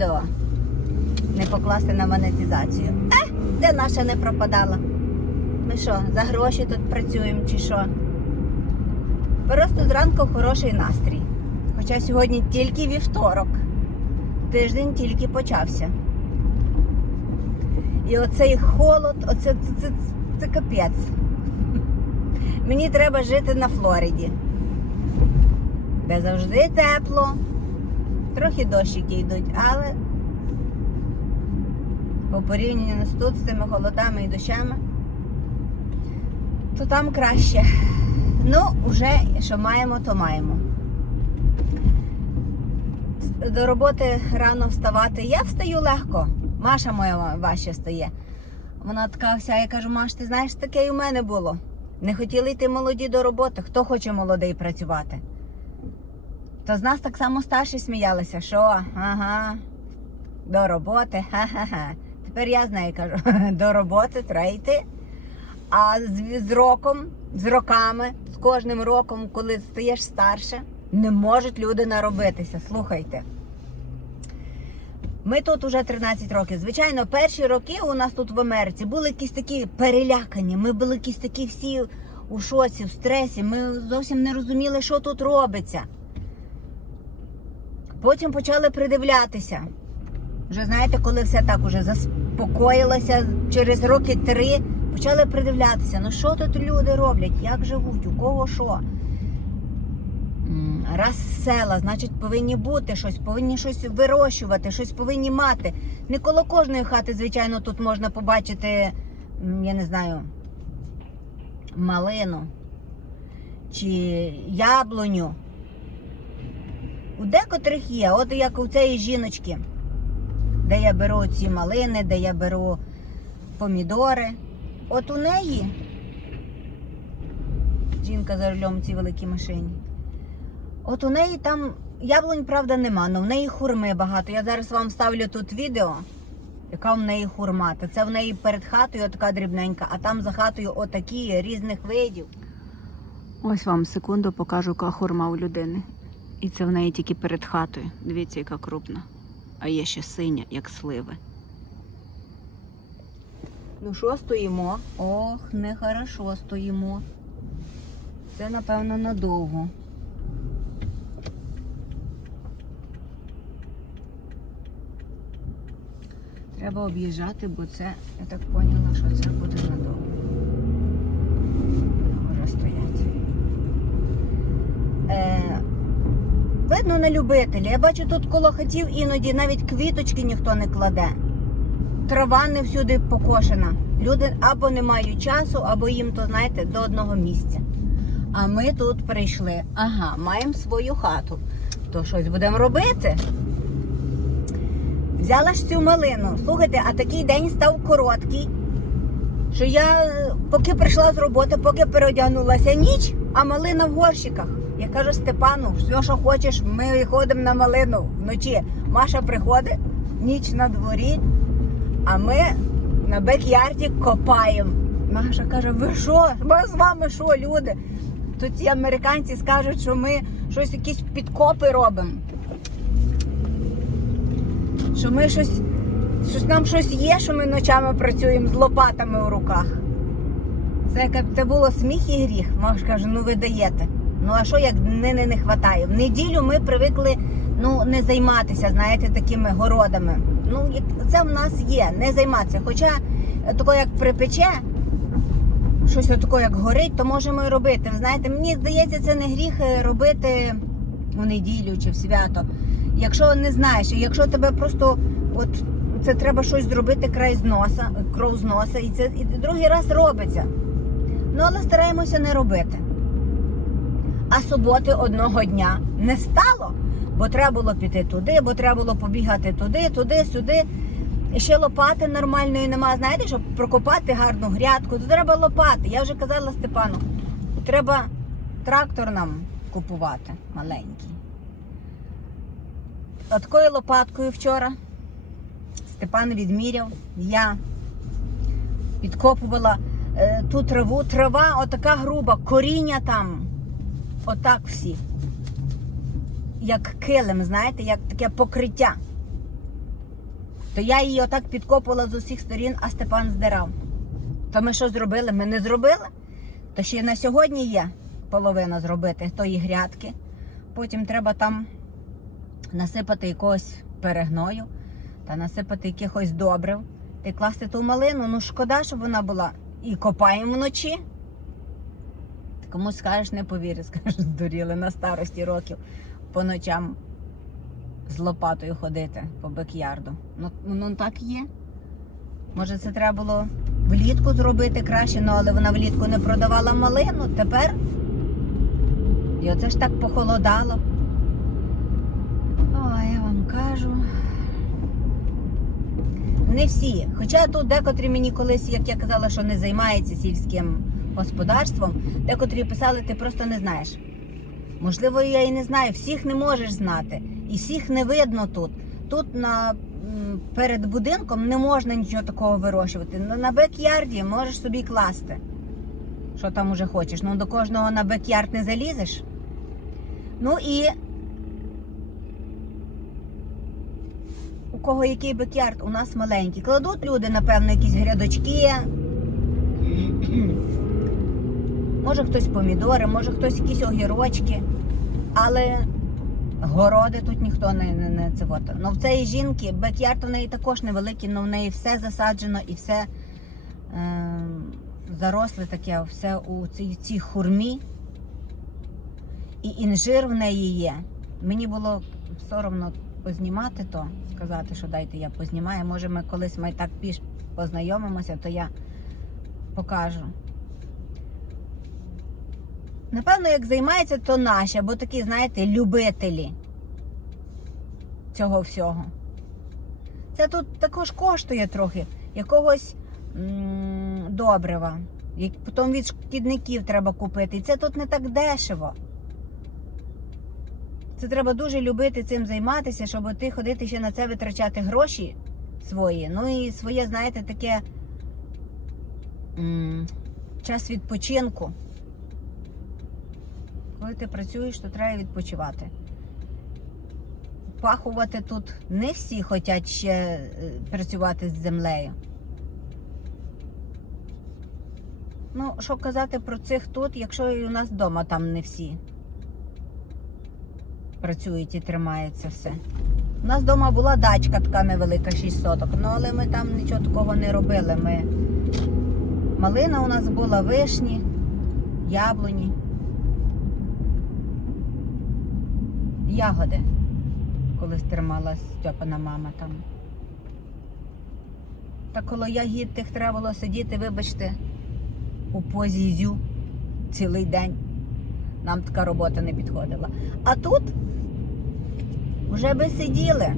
відео не покласти на монетизацію. Е, де наша не пропадала? Ми що, за гроші тут працюємо чи що? Просто зранку хороший настрій. Хоча сьогодні тільки вівторок. Тиждень тільки почався. І оцей холод, оце це, це, це капець. Мені треба жити на Флориді. Де завжди тепло. Трохи дощики йдуть, але по порівнянню з тут з цими холодами і дощами, то там краще. Ну, вже що маємо, то маємо. До роботи рано вставати. Я встаю легко. Маша моя важче стає. Вона така вся, я кажу, Маш, ти знаєш, таке і у мене було. Не хотіли йти молоді до роботи. Хто хоче молодий працювати? То з нас так само старші сміялися, що ага, до роботи, ха-ха-ха. Тепер я з нею кажу, до роботи треба йти. А з, з роком, з роками, з кожним роком, коли стаєш старше, не можуть люди наробитися. Слухайте. Ми тут уже 13 років. Звичайно, перші роки у нас тут в Америці були якісь такі перелякані. Ми були якісь такі всі у шоці, в стресі. Ми зовсім не розуміли, що тут робиться. Потім почали придивлятися. Вже знаєте, коли все так уже заспокоїлося, через роки три почали придивлятися. Ну що тут люди роблять, як живуть, у кого що. Раз села, значить, повинні бути щось, повинні щось вирощувати, щось повинні мати. Не коло кожної хати, звичайно, тут можна побачити, я не знаю, малину чи яблуню. У декотрих є, от як у цієї жіночки, де я беру ці малини, де я беру помідори. От у неї жінка за рулем цій великій машині. От у неї там яблунь, правда, нема, але в неї хурми багато. Я зараз вам ставлю тут відео, яка в неї хурма. Та це в неї перед хатою така дрібненька, а там за хатою отакі різних видів. Ось вам секунду покажу, яка хурма у людини. І це в неї тільки перед хатою. Дивіться, яка крупна. А є ще синя, як сливи. Ну що стоїмо? Ох, нехорошо стоїмо. Це, напевно, надовго. Треба об'їжджати, бо це, я так поняла, що це буде надовго. Може стоять. Е, видно, не любителі. Я бачу тут коло хатів іноді навіть квіточки ніхто не кладе. Трава не всюди покошена. Люди або не мають часу, або їм то, знаєте, до одного місця. А ми тут прийшли. Ага, маємо свою хату. То щось будемо робити. Взяла ж цю малину. Слухайте, а такий день став короткий. Що я, е, поки прийшла з роботи, поки переодягнулася ніч, а малина в горщиках. Я кажу Степану, все, що хочеш, ми ходимо на малину вночі. Маша приходить, ніч на дворі, а ми на бек-ярді копаємо. Маша каже, ви що? Ми з вами що, люди? Тут ці американці скажуть, що ми щось якісь підкопи робимо. Що ми щось, щось нам щось є, що ми ночами працюємо з лопатами у руках. Це як це було сміх і гріх. Маш каже, ну ви даєте. Ну а що як не, не, не хватає? В неділю ми привикли ну, не займатися, знаєте, такими городами. Ну, це в нас є, не займатися. Хоча е, тако як припече, щось таке, як горить, то можемо і робити. Знаєте, мені здається, це не гріх е, робити у неділю чи в свято. Якщо не знаєш, якщо тебе просто от це треба щось зробити край з носа, кров з носа, і це і другий раз робиться. Ну, але стараємося не робити. А суботи одного дня не стало, бо треба було піти туди, бо треба було побігати туди, туди, сюди. І ще лопати нормальної нема. Знаєте, щоб прокопати гарну грядку, то треба лопати. Я вже казала Степану, треба трактор нам купувати маленький. Такою лопаткою вчора Степан відміряв, я підкопувала е, ту траву. Трава отака груба, коріння там. Отак всі. як килим, знаєте, як таке покриття. То я її отак підкопувала з усіх сторін, а Степан здирав. То ми що зробили? Ми не зробили. То ще на сьогодні є половина зробити тої грядки. Потім треба там насипати якогось перегною та насипати якихось добрив. Й класти ту малину. Ну шкода, щоб вона була. І копаємо вночі. Комусь скажеш, не повіриш, скажеш, здуріли на старості років по ночам з лопатою ходити по бекярду. Ну, ну так є. Може, це треба було влітку зробити краще, ну але вона влітку не продавала малину. Тепер. І оце ж так похолодало. Ой, я вам кажу. Не всі. Хоча тут декотрі мені колись, як я казала, що не займається сільським господарством, декотрі писали, ти просто не знаєш. Можливо, я і не знаю, всіх не можеш знати, і всіх не видно тут. Тут на, перед будинком не можна нічого такого вирощувати. На бек-ярді можеш собі класти. Що там уже хочеш. Ну до кожного на бек-ярд не залізеш. Ну і у кого який бек-ярд, у нас маленький. Кладуть люди, напевно, якісь грядочки. Може хтось помідори, може хтось якісь огірочки. Але городи тут ніхто не, не, не це от. Ну в цієї жінки бек-ярд у неї також невеликий, але в неї все засаджено і все е, заросле таке, все у цій, цій хурмі. І інжир в неї є. Мені було соромно познімати то, сказати, що дайте я познімаю. Може, ми колись ми так піш познайомимося, то я покажу. Напевно, як займається, то наші, або такі, знаєте, любителі цього всього. Це тут також коштує трохи якогось м- добрива. Як потім від шкідників треба купити. І це тут не так дешево. Це треба дуже любити цим займатися, щоб ти ходити ще на це витрачати гроші свої. Ну і своє, знаєте, таке м- час відпочинку. Коли ти працюєш, то треба відпочивати. Пахувати тут не всі хочуть ще е, працювати з землею. Ну, що казати про цих тут, якщо і у нас вдома там не всі працюють і тримається все. У нас вдома була дачка така невелика, 6 соток, ну але ми там нічого такого не робили. Ми... Малина у нас була, вишні, яблуні. Ягоди. Колись тримала Стьопана мама там. Та коло ягід тих треба було сидіти, вибачте, у позі зю цілий день. Нам така робота не підходила. А тут вже би сиділи.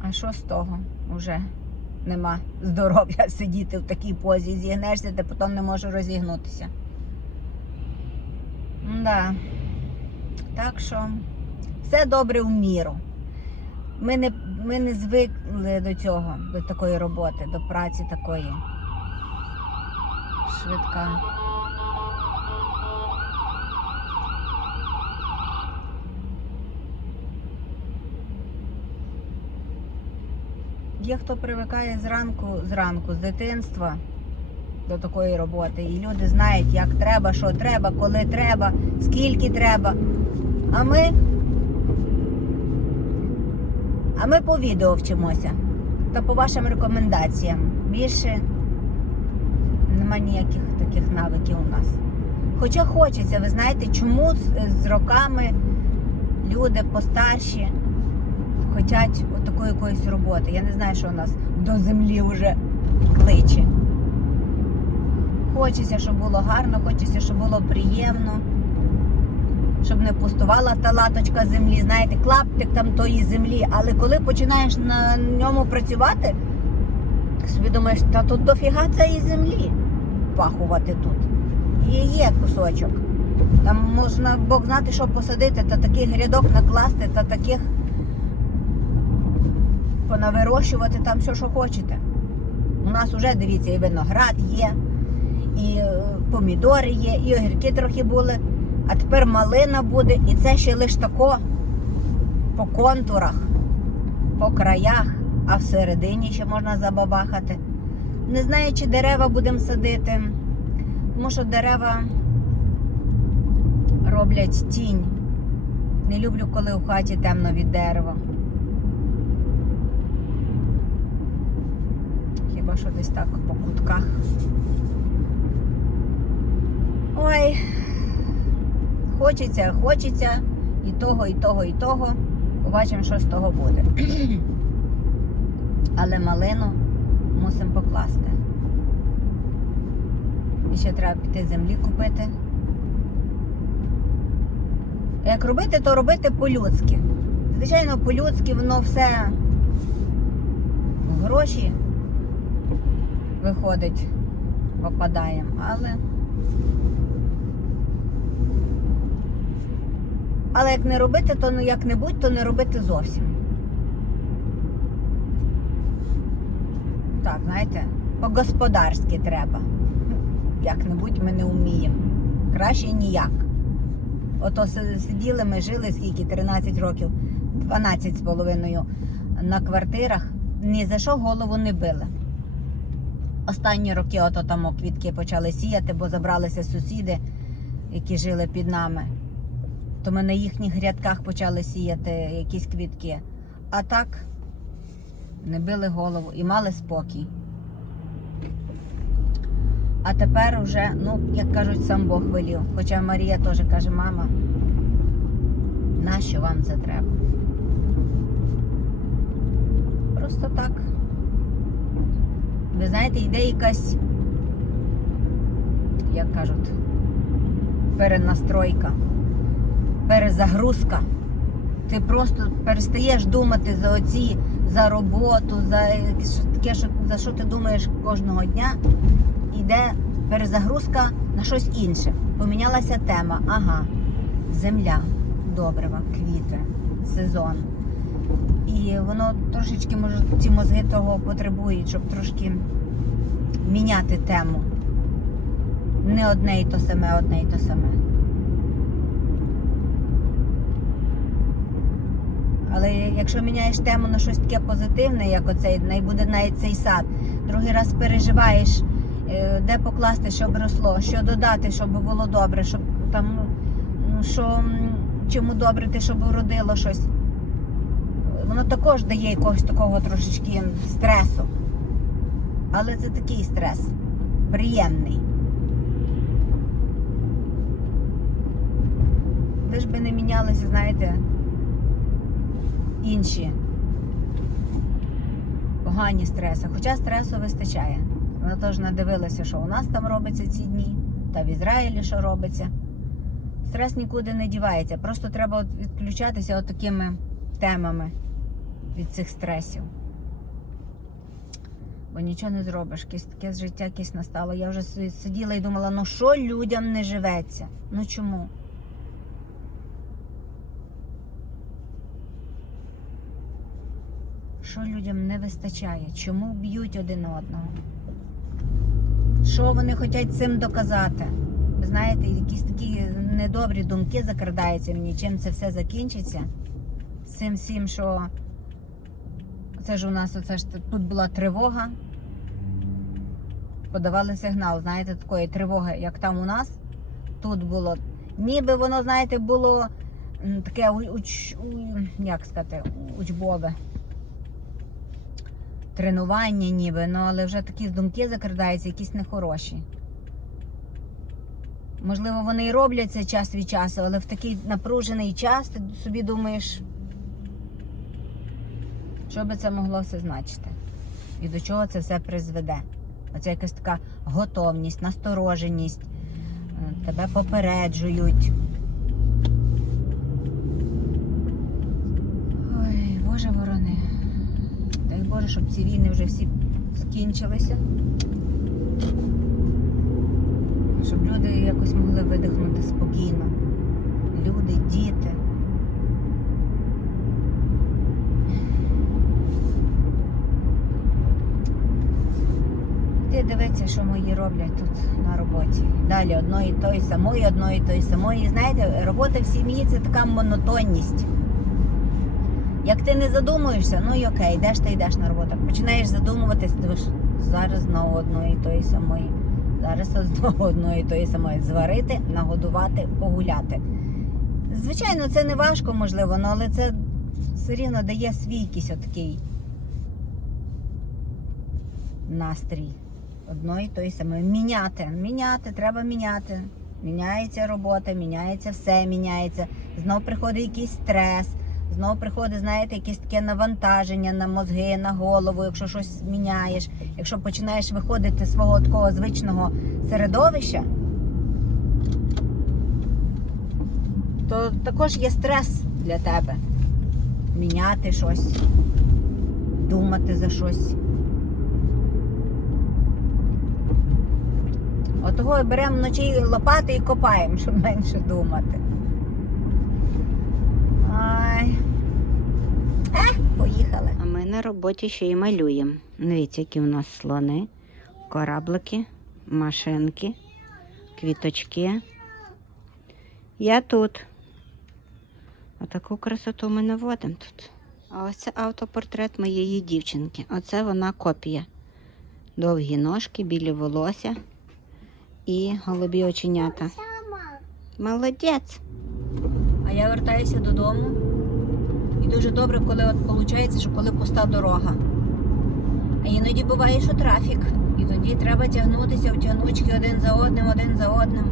А що з того? Уже нема здоров'я сидіти в такій позі, зігнешся, ти потім не можеш розігнутися. Да. Так що все добре в міру. Ми не, ми не звикли до цього, до такої роботи, до праці такої. Швидка. Є хто привикає зранку, зранку, з дитинства до такої роботи. І люди знають, як треба, що треба, коли треба, скільки треба. А ми, а ми по відео вчимося та по вашим рекомендаціям. Більше нема ніяких таких навиків у нас. Хоча хочеться, ви знаєте, чому з, роками люди постарші хочуть отакої якоїсь роботи. Я не знаю, що у нас до землі вже кличе. Хочеться, щоб було гарно, хочеться, щоб було приємно, щоб не пустувала та латочка землі, знаєте, клаптик там тої землі. Але коли починаєш на ньому працювати, ти собі думаєш, та тут дофіга цієї землі пахувати тут. І є кусочок. Там можна Бог знати, що посадити, та таких грядок накласти, та таких понавирощувати там все, що хочете. У нас вже, дивіться, і виноград є, і е, помідори є, і огірки трохи були. А тепер малина буде, і це ще лише тако по контурах, по краях, а всередині ще можна забабахати. Не знаю, чи дерева будемо садити, тому що дерева роблять тінь. Не люблю, коли у хаті темно від дерева. Хіба що десь так по кутках. Ой, хочеться, хочеться і того, і того, і того. Побачимо, що з того буде. Але малину мусимо покласти. І ще треба піти землі купити. Як робити, то робити по-людськи. Звичайно, по-людськи воно все в гроші виходить, попадаємо, але. Але як не робити, то ну як-небудь, то не робити зовсім. Так, знаєте, по-господарськи треба. Як-небудь ми не вміємо. Краще ніяк. Ото сиділи, ми жили скільки? 13 років, 12 з половиною на квартирах. Ні за що голову не били. Останні роки ото там квітки почали сіяти, бо забралися сусіди, які жили під нами. То ми на їхніх грядках почали сіяти якісь квітки. А так не били голову і мали спокій. А тепер уже, ну, як кажуть, сам Бог велів. Хоча Марія теж каже, мама, нащо вам це треба? Просто так. Ви знаєте, йде якась, як кажуть, перенастройка, перезагрузка. Ти просто перестаєш думати за оці, за роботу, за таке, що, за що ти думаєш кожного дня. Йде перезагрузка на щось інше. Помінялася тема. Ага, земля, добрива, квіти, сезон. І воно трошечки, може, ці мозги того потребують, щоб трошки міняти тему. Не одне і то саме, одне і то саме. Але якщо міняєш тему на щось таке позитивне, як оцей, най буде навіть цей сад, другий раз переживаєш, е, де покласти, щоб росло, що додати, щоб було добре, щоб там, ну, що, чому добре, ти, щоб вродило щось. Воно також дає якогось такого трошечки стресу. Але це такий стрес, приємний. Лиш би не мінялися, знаєте, інші погані стреси. Хоча стресу вистачає. Вона теж надивилася, що у нас там робиться ці дні, та в Ізраїлі що робиться. Стрес нікуди не дівається. Просто треба відключатися от такими темами від цих стресів. Бо нічого не зробиш, якесь таке життя якесь настало. Я вже сиділа і думала, ну що людям не живеться? Ну чому? Що людям не вистачає? Чому б'ють один одного? Що вони хочуть цим доказати? Ви знаєте, якісь такі недобрі думки закрадаються мені, чим це все закінчиться. Цим всім, що це ж у нас оце ж тут була тривога. Подавали сигнал, знаєте, такої тривоги, як там у нас. Тут було. Ніби воно, знаєте, було таке уч, як сказати, учбове. Тренування ніби, ну але вже такі думки закрадаються, якісь нехороші. Можливо, вони і роблять це час від часу, але в такий напружений час ти собі думаєш, що би це могло все значити? І до чого це все призведе? Оце якась така готовність, настороженість, е, тебе попереджують. Ой, Боже ворони. Дай Боже, щоб ці війни вже всі скінчилися. Щоб люди якось могли видихнути спокійно. Люди, діти. Ти дивитися, що мої роблять тут на роботі. Далі одної тої самої, одної тої самої. Знаєте, робота в сім'ї це така монотонність. Як ти не задумуєшся, ну і окей, йдеш ти йдеш на роботу. Починаєш задумуватись, дивиш, зараз знову одної тої самої. Зараз знову одної тої самої. Зварити, нагодувати, погуляти. Звичайно, це не важко, можливо, ну, але це все рівно дає свій якийсь отакий настрій. Одної тої самої. Міняти. Міняти, треба міняти. Міняється робота, міняється все, міняється. Знов приходить якийсь стрес, знов приходить, знаєте, якесь таке навантаження на мозги, на голову, якщо щось міняєш, якщо починаєш виходити з свого такого звичного середовища, то також є стрес для тебе. Міняти щось, думати за щось. Отого беремо вночі лопати і копаємо, щоб менше думати. Ай. Е, поїхали. А ми на роботі ще й малюємо. Дивіться, які в нас слони, кораблики, машинки, квіточки. Я тут. Отаку красоту ми наводимо тут. А ось це автопортрет моєї дівчинки. Оце вона копія. Довгі ножки, білі волосся і голубі оченята. Молодець. А я вертаюся додому. І дуже добре, коли от виходить, що коли пуста дорога. А іноді буває, що трафік. І тоді треба тягнутися в тягнучки один за одним, один за одним.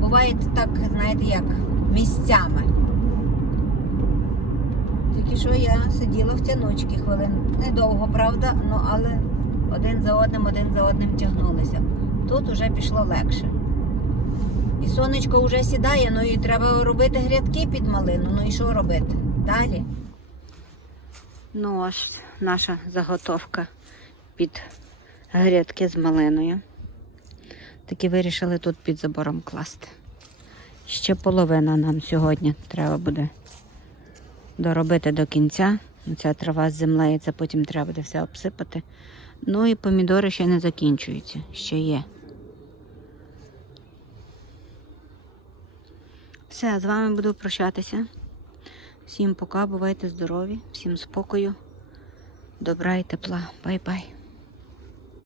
Буває так, знаєте, як місцями. Тільки що я сиділа в тянучці хвилин. Недовго, правда, ну але один за одним, один за одним тягнулися. Тут уже пішло легше. І сонечко вже сідає, ну і треба робити грядки під малину. Ну і що робити? Далі. Ну ось наша заготовка під грядки з малиною. Таки вирішили тут під забором класти. Ще половина нам сьогодні треба буде доробити до кінця. Ця трава з землею, це потім треба буде все обсипати. Ну і помідори ще не закінчуються, ще є. Все, з вами буду прощатися. Всім пока, бувайте здорові, всім спокою, добра і тепла. Бай-бай.